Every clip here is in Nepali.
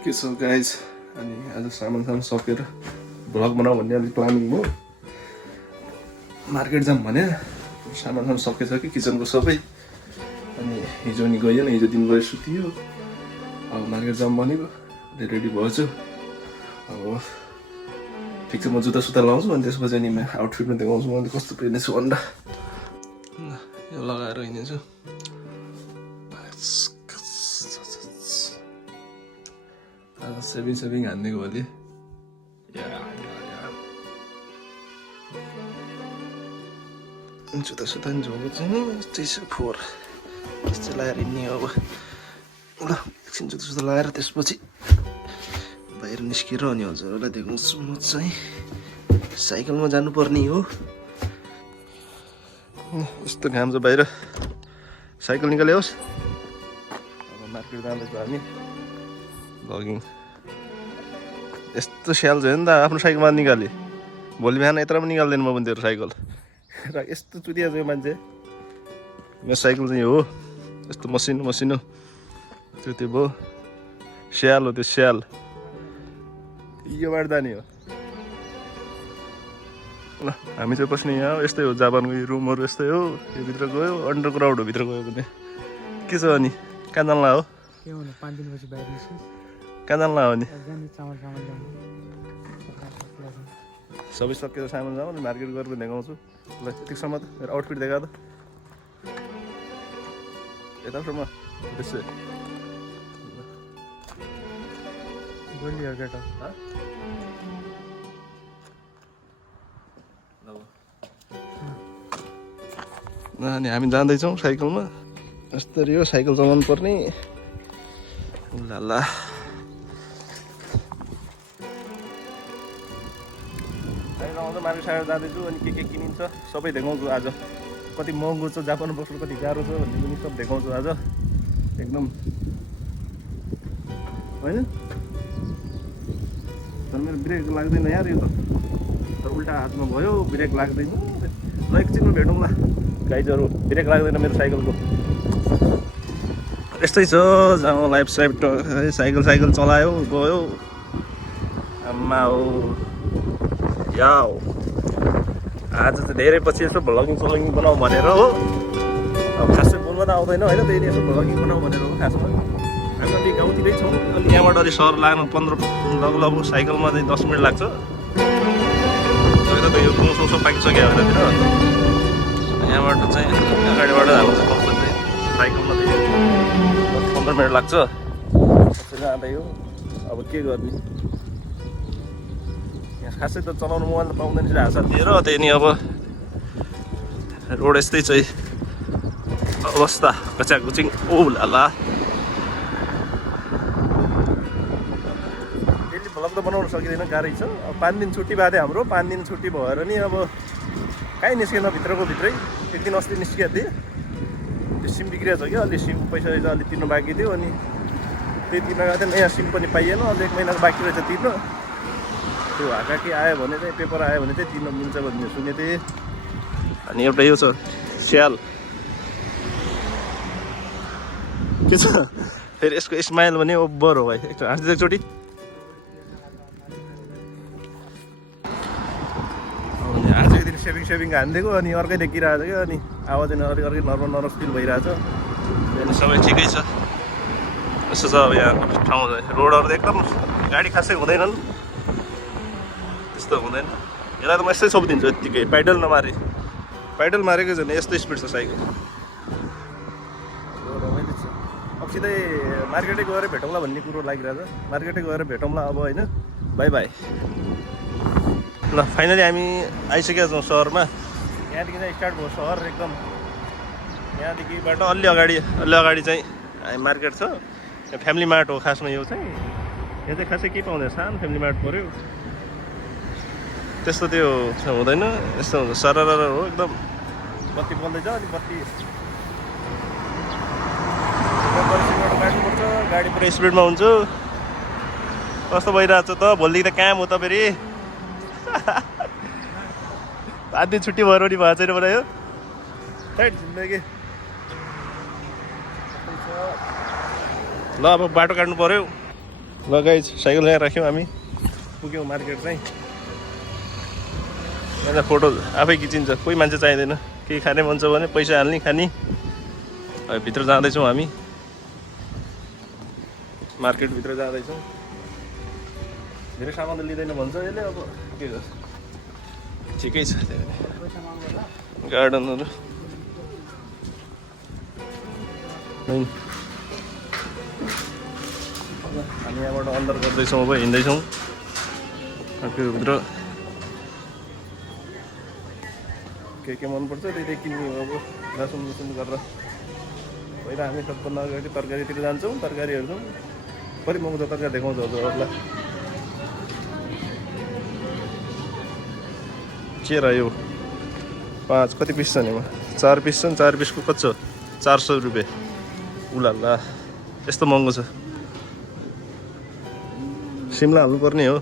के छ गाइज अनि आज सामान सकेर भ्लग बनाऊ भन्ने अलिक प्लानिङ हो। मार्केट जाम भने सामान सकेछ कि किचनको सबै। अनि हिजो नि गएन, हिजो दिनभरि सुतियो। अब मार्केट जाम भनेको रेडी भएछु। अब ठिक छ, म जुत्ता सुत्ता लाउँछु अनि त्यसपछि अनि आउटफिटमा देखाउँछु मैले कस्तो पेर्नेछु अन्डा यो लगाएर हिँड्छु। सेभिङ हान्दिएको भोलि जुत्ता सुत्ता नि झोको चाहिँ यस्तै छ फोहोर यस्तै लगाएर हिँड्ने अब। ल एकछिन जुत्ता सुत्ता लगाएर त्यसपछि बाहिर निस्केर अनि हजुरहरूलाई देखाउँछु। म चाहिँ साइकलमा जानुपर्ने हो। यस्तो घाम छ बाहिर, साइकल निकाले होस्। अब मार्केट जाँदैछ हामी भगिङ। यस्तो स्याल छ नि त, आफ्नो साइकलमा निकाले भोलि बिहान यत्रो पनि निकाल्दैन म पनि तेरो साइकल। र यस्तो चुतिया छ यो मान्छे। मेरो साइकल चाहिँ हो यस्तो मसिनो मसिनो त्यो भयो स्याल हो, त्यो स्याल यो बाटो जाने हो। ल हामी चाहिँ बस्ने यहाँ हो, यस्तै हो जापानको यो रुमहरू यस्तै हो। यो भित्र गयो अन्डरग्राउन्ड हो, भित्र गयो भने के छ अनि कहाँ जान्ला हो? कहाँ जान्ला हो नि? सबै सकेर सामान जाउँ अनि मार्केट गरेर देखाउँछु। ल यतिसम्म त मेरो आउटफिट देखा त यतासम्म त्यसै अनि हामी जाँदैछौँ साइकलमा। यस्तरी हो साइकल चलाउनु पर्ने। ल मार्केट साइड जाँदैछु अनि के किनिन्छ सबै देखाउँछु आज। कति महँगो छ जापानमा बस्नु, कति गाह्रो छ भन्ने पनि सब देखाउँछु आज एकदम होइन। तर मेरो ब्रेक लाग्दैन यार, यो त उल्टा हातमा भयो ब्रेक लाग्दैन। ल एकछिनमा भेटौँ ल गाइजहरू, ब्रेक लाग्दैन मेरो साइकलको। यस्तै छ जाउँ लाइफ साइकल चलायो गयो आम्मा हो याउ। आज चाहिँ धेरै पछि यसो भ्लगिङ बनाऊ भनेर हो। अब खासै बोल्न त आउँदैन होइन, त्यही यसो भ्लगिङ बनाऊ भनेर हो खासमा। हामी अलि गाउँतिरै छौँ, अलि यहाँबाट अलि सहर लाग्नु 15 लगभग साइकलमा चाहिँ 10 मिनट लाग्छ। त यो गुउँसो पाकिसक्यो यतातिर। यहाँबाट चाहिँ अगाडिबाट हाम्रो चाहिँ साइकलमा चाहिँ 10-15 मिनट लाग्छ। त्यसरी जाँदै हो अब के गर्ने। यहाँ खासै त चलाउनु मोबाइल त पाउँदैन हात दिएर। त्यही नि अब रोड यस्तै चाहिँ अवस्था घच्याघुचिङ। ओ लाला डेली भ्लग त बनाउन सकिँदैन, गाह्रै छ। अब 5 दिन छुट्टी बाँधे हाम्रो। 5 दिन छुट्टी भएर नि अब कहीँ निस्केन, भित्रको भित्रै। एक दिन अस्ति निस्किएको थिएँ, त्यो सिम बिग्रिएको छ क्या, अलि सिम पैसा अलि तिर्नु बाँकी थियो। अनि त्यही तिर्न गएको थियो, नयाँ सिम पनि पाइएन। अझ 1 महिनाको बाँकी रहेछ तिर्न। त्यो हाकाकी आयो भने चाहिँ पेपर आयो भने चाहिँ तिर्न मिल्छ भन्ने सुनेको थिएँ। अनि एउटा यो छ स्याल के छ फेरि यसको स्माइल भने ओभर हो भाइ। एकचोटि आज एक दिन सेभिङ हानिदिएको अनि अर्कै देखिरहेको छ क्या। अनि आवाज अर्कै नर्भस फिल भइरहेछ। अनि सबै ठिकै छ। यस्तो छ अब यहाँ ठाउँ रोडहरू त एकदम गाडी खासै हुँदैनन्, त्यस्तो हुँदैन। यसलाई त म यस्तै सोधिदिन्छु यत्तिकै, पाइडल नमारे। पाइडल मारेकै छैन, यस्तो स्पिड छ साइकल। रमाइलो छ। अब सिधै मार्केटै गएर भेटौँला भन्ने कुरो लागिरहेछ। मार्केटै गएर भेटौँला अब होइन। By by. ल फाइनली हामी आइसकेका छौँ सहरमा। यहाँदेखि चाहिँ स्टार्ट भयो सहर एकदम। यहाँदेखिबाट अलि अगाडि चाहिँ मार्केट छ। फ्यामिली मार्ट हो खासमा यो चाहिँ। यहाँ चाहिँ खासै केही पाउँदैन, सानो फ्यामिली मार्ट पऱ्यो। त्यस्तो त्यो हुँदैन, यस्तो हुन्छ सरर हो एकदम। बत्ती बल्दैछ अनि बत्ती काट्नुपर्छ। गाडी पुरै स्पिडमा हुन्छ। कस्तो भइरहेको छ त, भोलिदेखि त काम हो त फेरि। 5 दिन छुट्टी भएर पनि भएको छैन बनायो साइड जिन्दगी। ल अब बाटो काट्नु पर्यो। ल गाइज साइकल ल्याएर राख्यौँ हामी पुग्यौँ मार्केट चाहिँ अन्त फोटो आफै खिचिन्छ कोही मान्छे चाहिँदैन केही खाने मन छ भने पैसा हाल्ने खाने भित्र जाँदैछौँ हामी मार्केटभित्र जाँदैछौँ धेरै सामान त लिँदैन भन्छ यसले अब के गर्छ ठिकै छ गार्डनहरू हामी यहाँबाट अन्डर गर्दैछौँ अब हिँड्दैछौँ भित्र के मनपर्छ त्यही किन्ने अब रासन रुसन गरेर पहिला हामी सबभन्दा अगाडि तरकारीतिर जान्छौँ तरकारी हेर्छौँ कति महँगो त तरकारी देखाउँछ हजुरहरूलाई के रह्यो 5 कति पिस छ नि 4 पिस छन् 4 पिसको कति छ 400 रुपियाँ उलाल्ला यस्तो महँगो छ सिमला हाल्नुपर्ने हो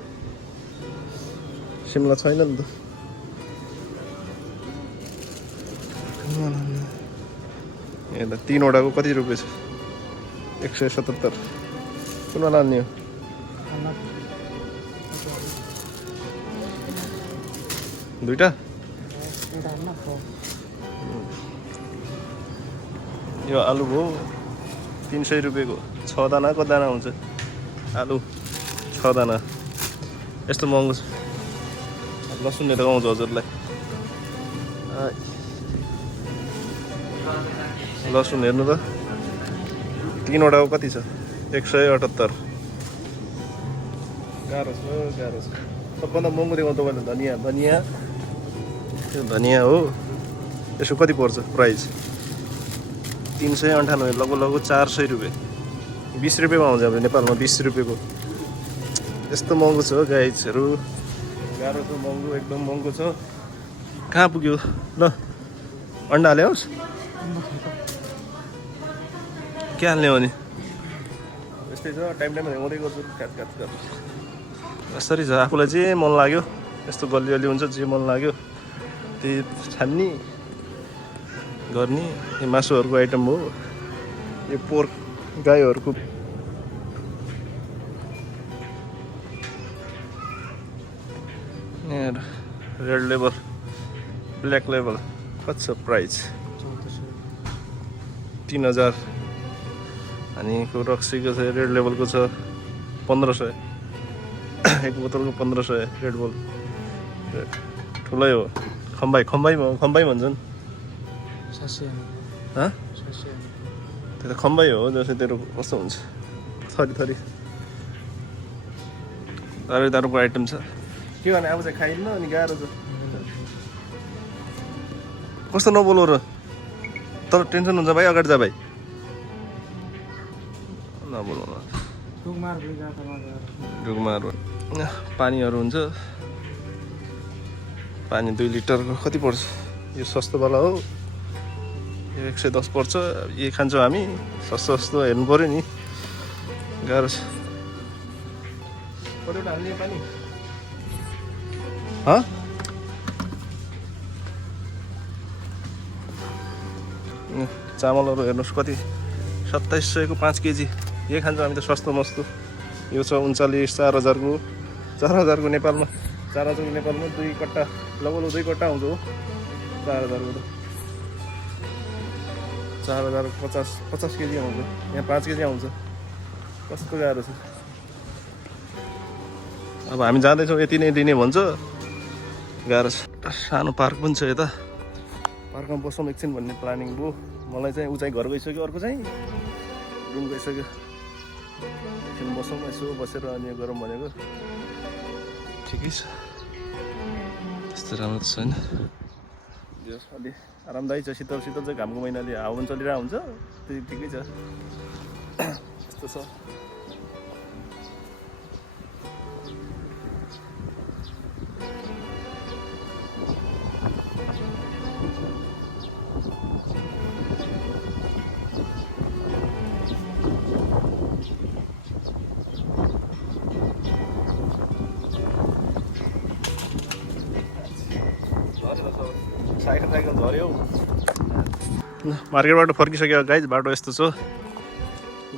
सिमला छैन नि त यहाँ त 3वटाको कति रुपियाँ छ 177 कुन लाने हो दुईटा यो आलु भयो 300 रुपियाँको 6 दाना कति दाना हुन्छ आलु 6 दाना यस्तो महँगो छ लसुन देखाउँछ हजुरलाई लसुन हेर्नु त 3वटाको कति छ 178 गाह्रो छ सबभन्दा महँगो देखाउँ तपाईँले धनियाँ त्यो धनियाँ हो यसको कति पर्छ प्राइस 398 लगभग 400 रुपियाँ 20 रुपियाँमा आउँछ हाम्रो नेपालमा 20 रुपियाँको यस्तो महँगो छ गाइजहरू गाह्रो छ महँगो एकदम महँगो छ कहाँ पुग्यो ल अन्डा ल्याओस् के हाल्ने हो नि यस्तै छ टाइममा हुँदै गर्छु काट यसरी छ आफूलाई जे मन लाग्यो यस्तो गल्ली हुन्छ जे मन लाग्यो त्यही छान्ने गर्ने यो मासुहरूको आइटम हो यो पोर्क गाईहरूको रेड लेबल ब्ल्याक लेबल कति छ प्राइस 3000 अनि को रक्सीको छ रेड लेबलको छ 1500 एक बोतलको 1500 रेड बुल ठुलै हो खम्बाई भन्छन् त्यो त खम्बाई हो जस्तै तेरो कस्तो हुन्छ थरी दारुको आइटम छ के भने अब चाहिँ खाइन्न अनि गाह्रो छ कस्तो नबोलो र तर टेन्सन हुन्छ भाइ अगाडि जा भाइ नबोलो ढुकमार पानीहरू हुन्छ पानी 2 लिटरको कति पर्छ यो सस्तोवाला हो यो 110 पर्छ यही खान्छौँ हामी सस्तो हेर्नु पऱ्यो नि गाह्रो छ कतिवटा हाल्ने पानी चामलहरू हेर्नुहोस् कति 2700 को 5 केजी यही खान्छौँ हामी त सस्तो मस्तो यो छ 39 4000 को नेपालमा 4000 को नेपालमा 2 कट्टा लगभग 2 कट्टा हुन्छ हो 4000 को त 4050 केजी आउँछ यहाँ 5 केजी आउँछ कस्तो गाह्रो छ अब हामी जाँदैछौँ यति नै दिने भन्छ गाह्रो छ सानो पार्क पनि छ यता पार्कमा बसौँ एकछिन भन्ने प्लानिङ भयो मलाई चाहिँ उचाइ घर गइसक्यो अर्को चाहिँ रुम गइसक्यो एकछिन बसौँ यसो बसेर अनि गरौँ भनेको ठिकै छ त्यस्तो राम्रो त छैन अलि आरामदायी छ शीतल चाहिँ घामको महिनाले हावा पनि चलिरहेको हुन्छ त्यही ठिकै छ त्यस्तो छ साइकल झऱ्यो मार्केटबाट फर्किसक्यो गाइज बाटो यस्तो छ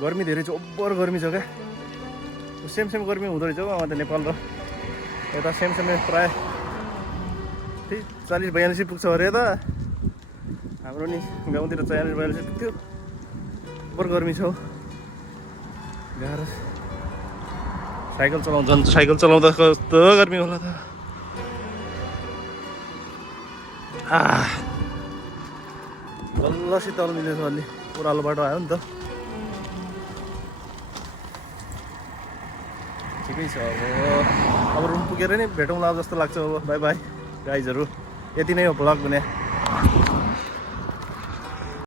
गर्मी धेरै छ ओभर गर्मी छ क्या सेम सेम गर्मी हुँदो रहेछ हौ त नेपाल र यता सेम सेम प्राय त्यही 40-42 पुग्छ अरे यता हाम्रो नि गाउँतिर 40-42 पुग्थ्यो बर गर्मी छ हौ गाह्रो साइकल चलाउँदा कस्तो गर्मी होला त बल्ल शीतल मिलेछ अलि ओह्रालो बाटो आयो नि त ठिकै छ अब रुम पुगेर नि भेटौँला जस्तो लाग्छ अब बाई बाई गाइजहरू यति नै हो भ्लग भने